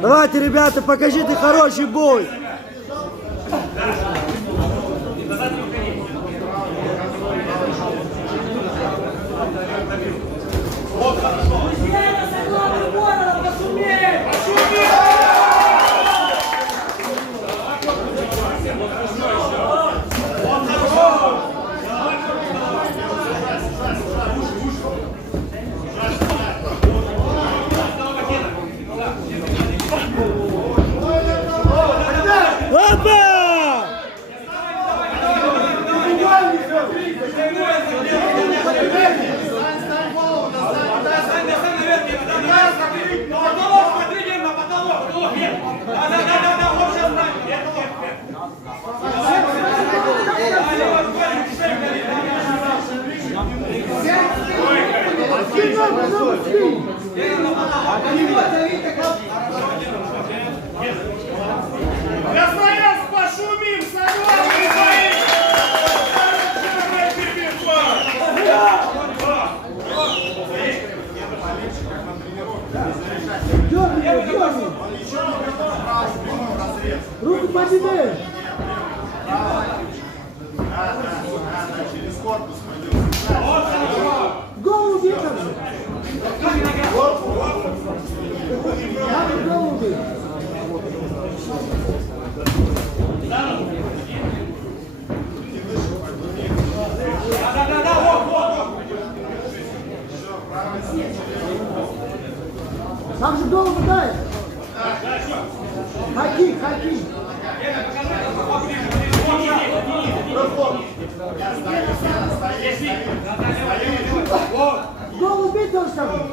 Давайте, ребята, покажите хороший бой. Красноярск, пошумим, Руку поднимай! через корпус Голову бей там же! Голову бей! Там же голову дай! Хаки, хаки! Голову бей тоже там!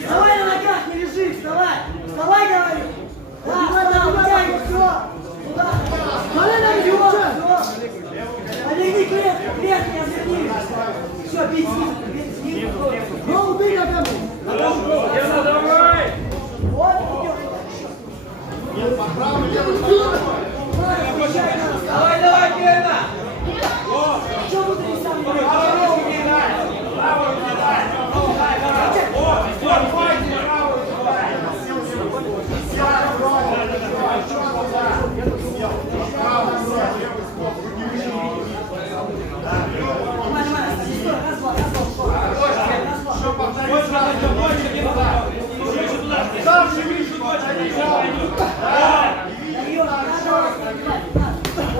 Вставай на ногах, не лежи, вставай! Вставай, говорю! Да, вытягивай, все! Туда! Все! Олегни клетку, разверни! Все, бей снизу! Голову бей на дому! Давай! Вот, давай, Гена! Что внутри сам?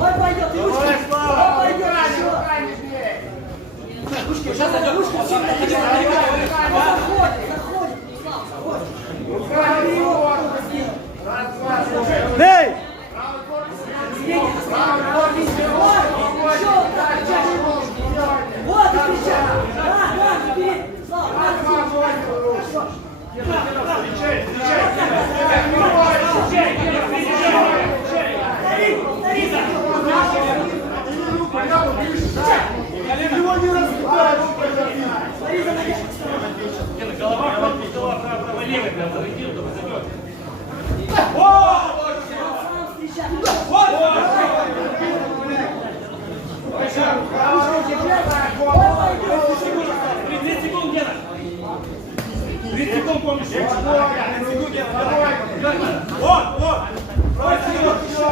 Ой, пойдет, ручки! Пойдет, ручки, сейчас ручки, заходит! Бей! Вот, отвечай! Да, забери! Хорошо! Его не разбивай! голова, право, левый прям залетел, только забьет. Помнишь? 30 секунд, Гена. Вот, вот. Еще.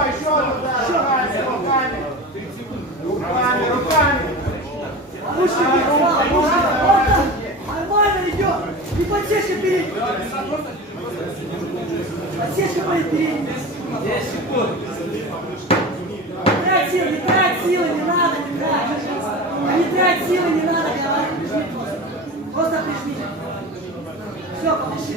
Руками. Нормально идет. И подсечка передней. Подсечка передней. 10 секунд. Не трать силы, не надо, не трать. Не трать силы, не надо, говори, прижми просто. Просто прижми. Все, подыши.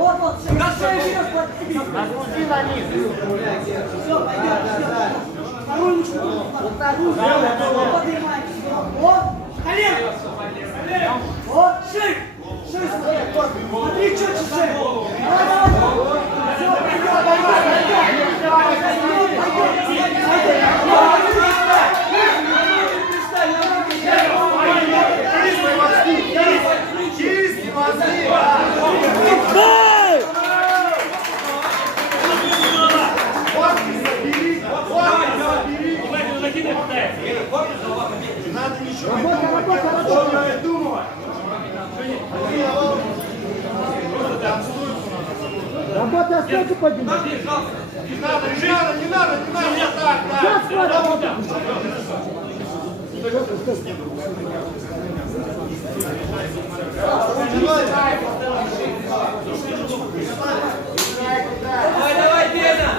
Вот, все, вперед, подтяни. Отпусти на низ. Все, пойдем, все. Вторую ручку. Поднимай. Вот, колено. Вот, шире. Шире, смотри, четче шире. Давай, давай. Все, пойдем, Чистые мозги. Надо ничего не думать. Работа, стойку поднимай. Не надо, вот так, да. Сейчас, Влад, давай, Дена.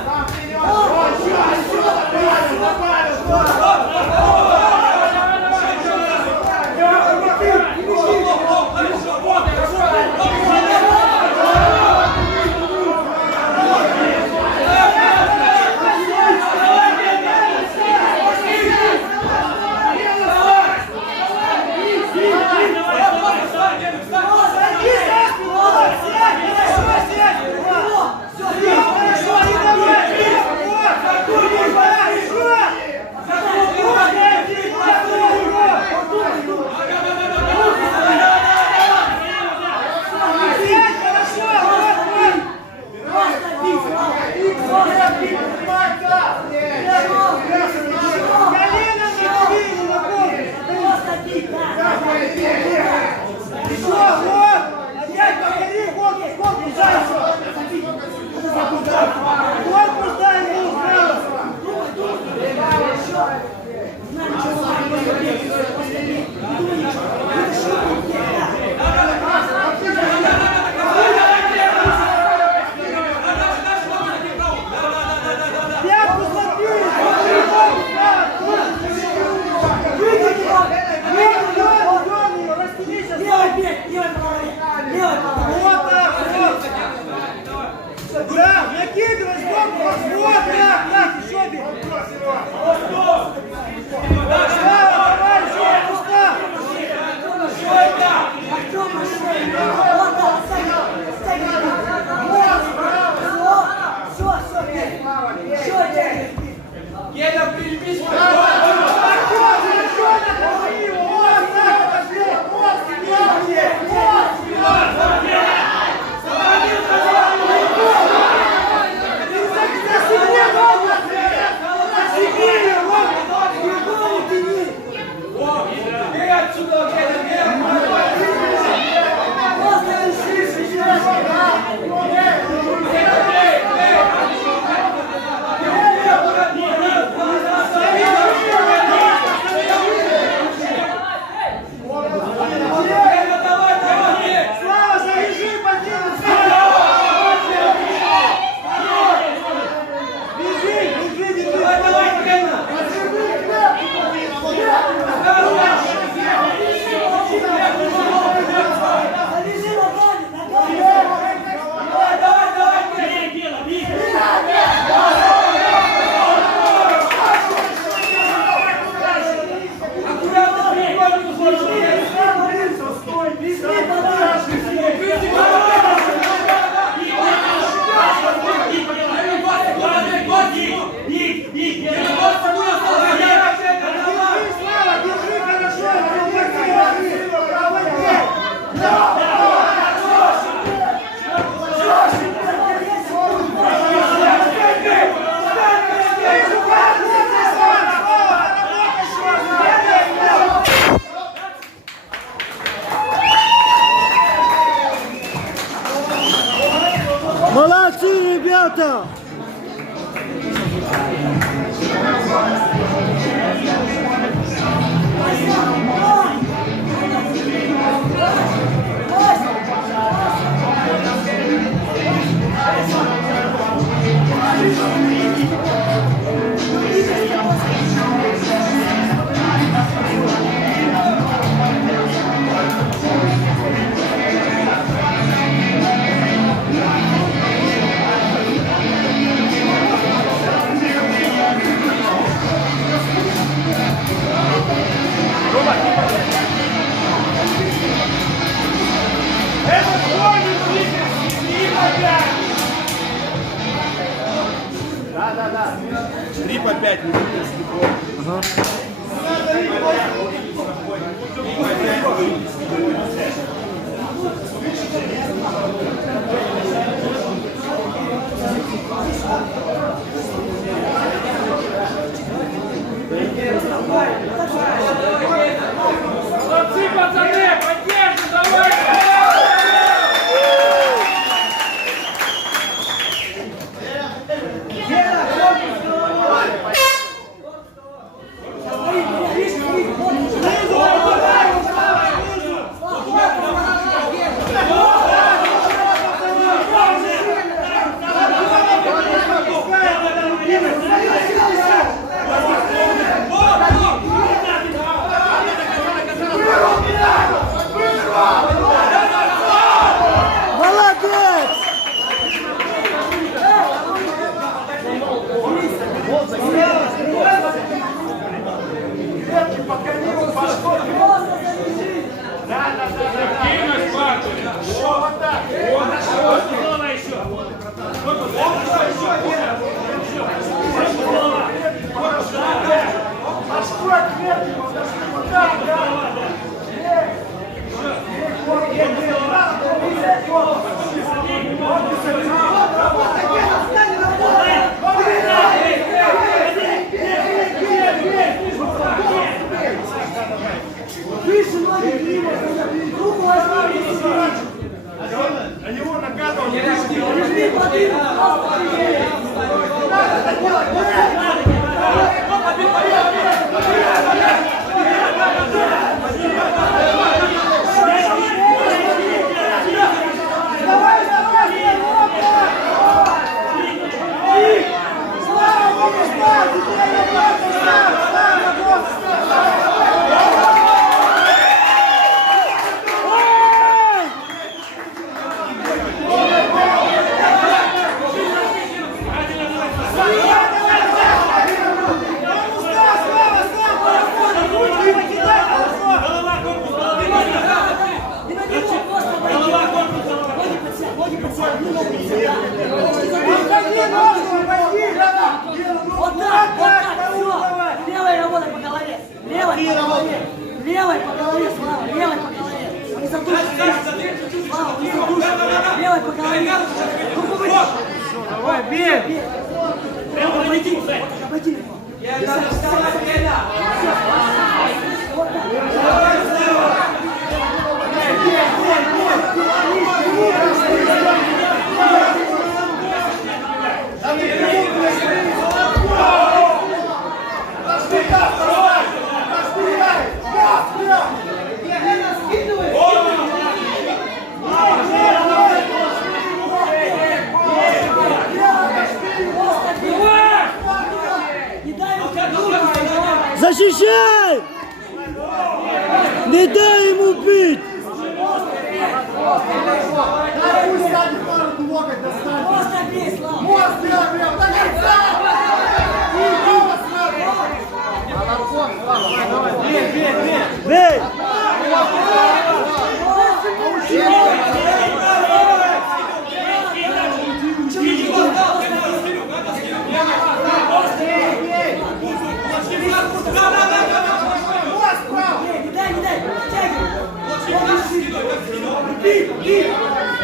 Молодцы, ребята! Три по пять. Молодцы, пацаны, поддержим, давай! Молодец! Активность, Марк! Вот так! Голова еще! Выше ноги, руку возьми, На него накатывал. прижми подыму, вот так, все. Левой работай по голове. Левой по голове. Левой по голове, Слава. Левой по голове. Не задушь. Слава, не задушь. Левой по голове. Руку выше. Давай, бей! Обойди. Обойди. Вот так. Не дай ему тянуть. Защищай! Не дай ему бить! Просто бей, Слава. Бей! Не дай, тягивай. Бей, бей.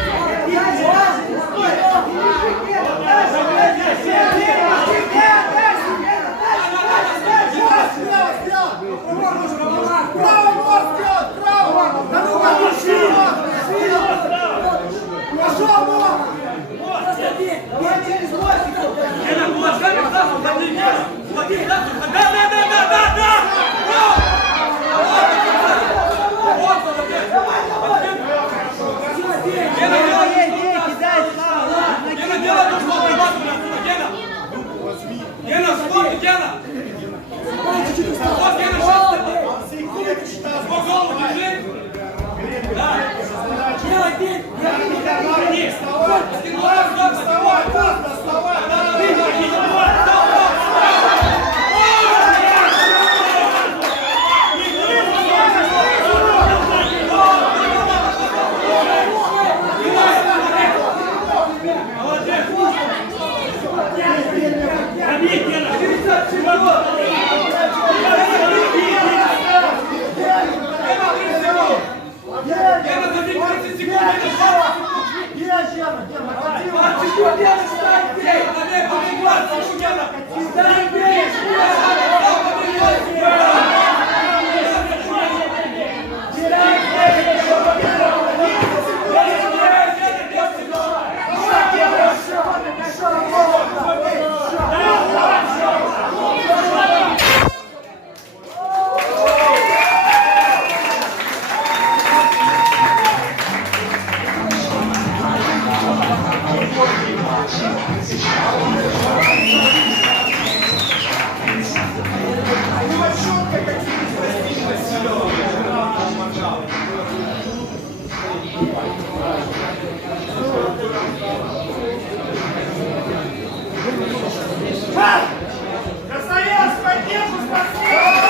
Красноярск, поддержку спортсменов!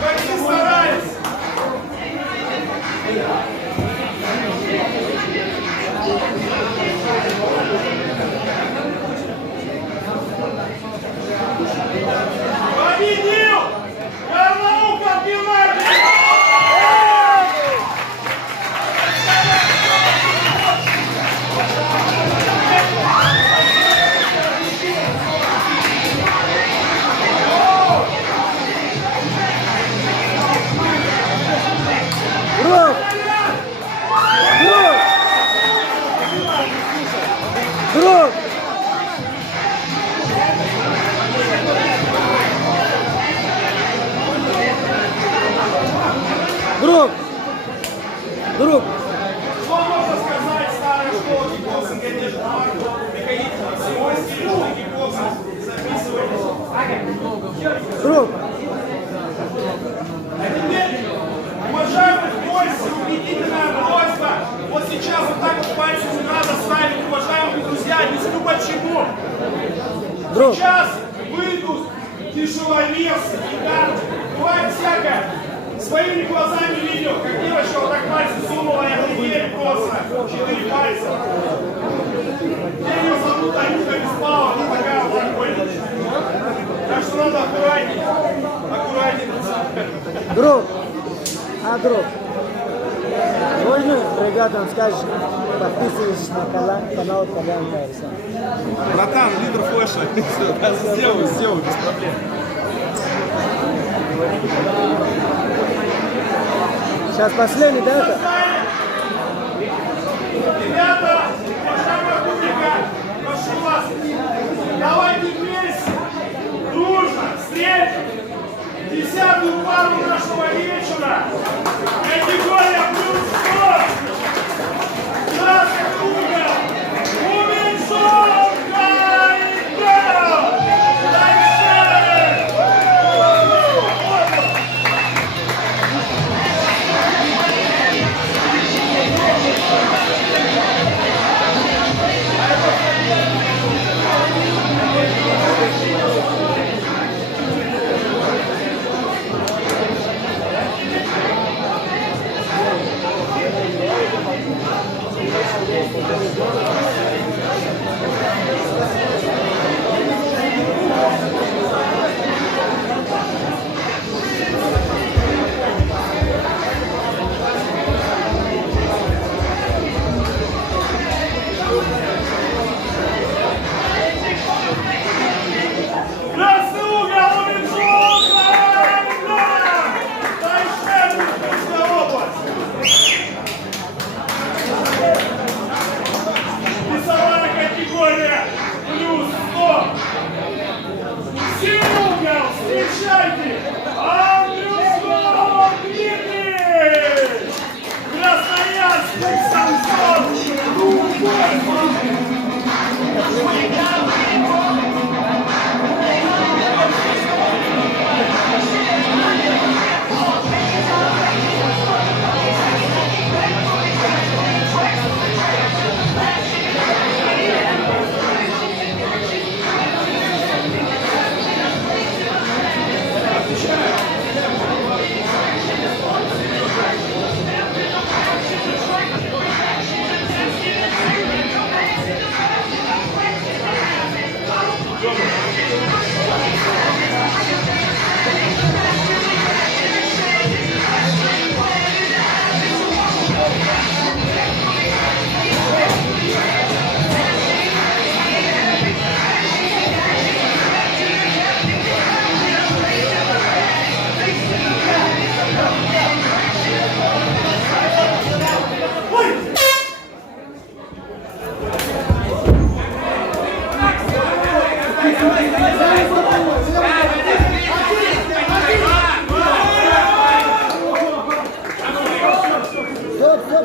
Как все старались! Победил! Карнаука Геннадий! Друг! Друг! Друг! Друг! Друг! Что можно сказать старой школы кикбоксинга, конечно, приходите всего стиля кикбоксинга, записывайтесь. Друг! А теперь, уважаемые гости, убедительная просьба. Вот сейчас вот так вот пальцы не надо ставить, уважаемые друзья, объясню почему. Друг! Сейчас выйдут тяжеловесы, гиганты, бывает всякое. Своими глазами видел, как девочка вот так пальцы сунула, я не просто 4 пальца. Я ее зовут Анюта Беспалова, она такая вот ходит. Так что надо аккуратнее, аккуратнее. Друг! А, друг! Можно ребятам скажешь, подписывайтесь на канал Колян Тайрсон? Братан, лидер флеша. Сделаю, без проблем. Сейчас последний, да, это? Ребята, уважаемая публика, прошу вас, давайте вместе, дружно встретим 10-ю пару нашего вечера. Категория плюс 100. Красный угол. Умельцов Гайдал. Дальше.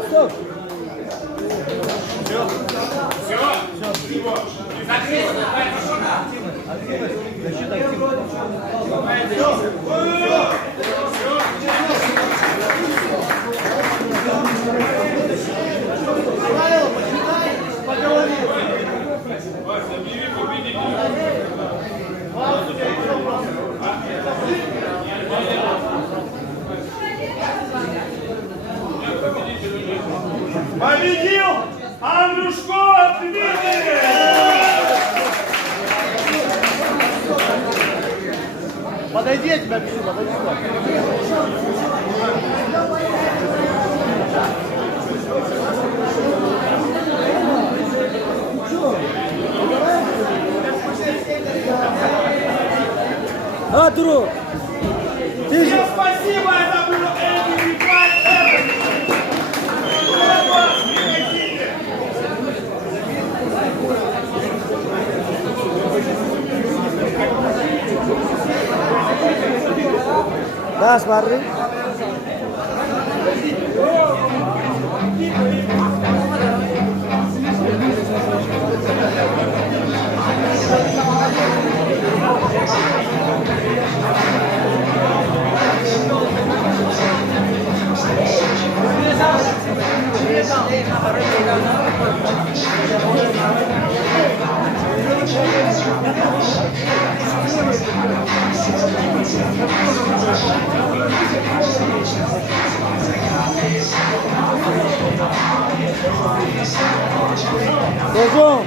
стоп. Победил Андрюшко Дмитрий! Подойди, я тебя объясню, подойди сюда. А, друг, ты же... Всем спасибо, это был Эдди Виталь. Да, смотри. Бежим.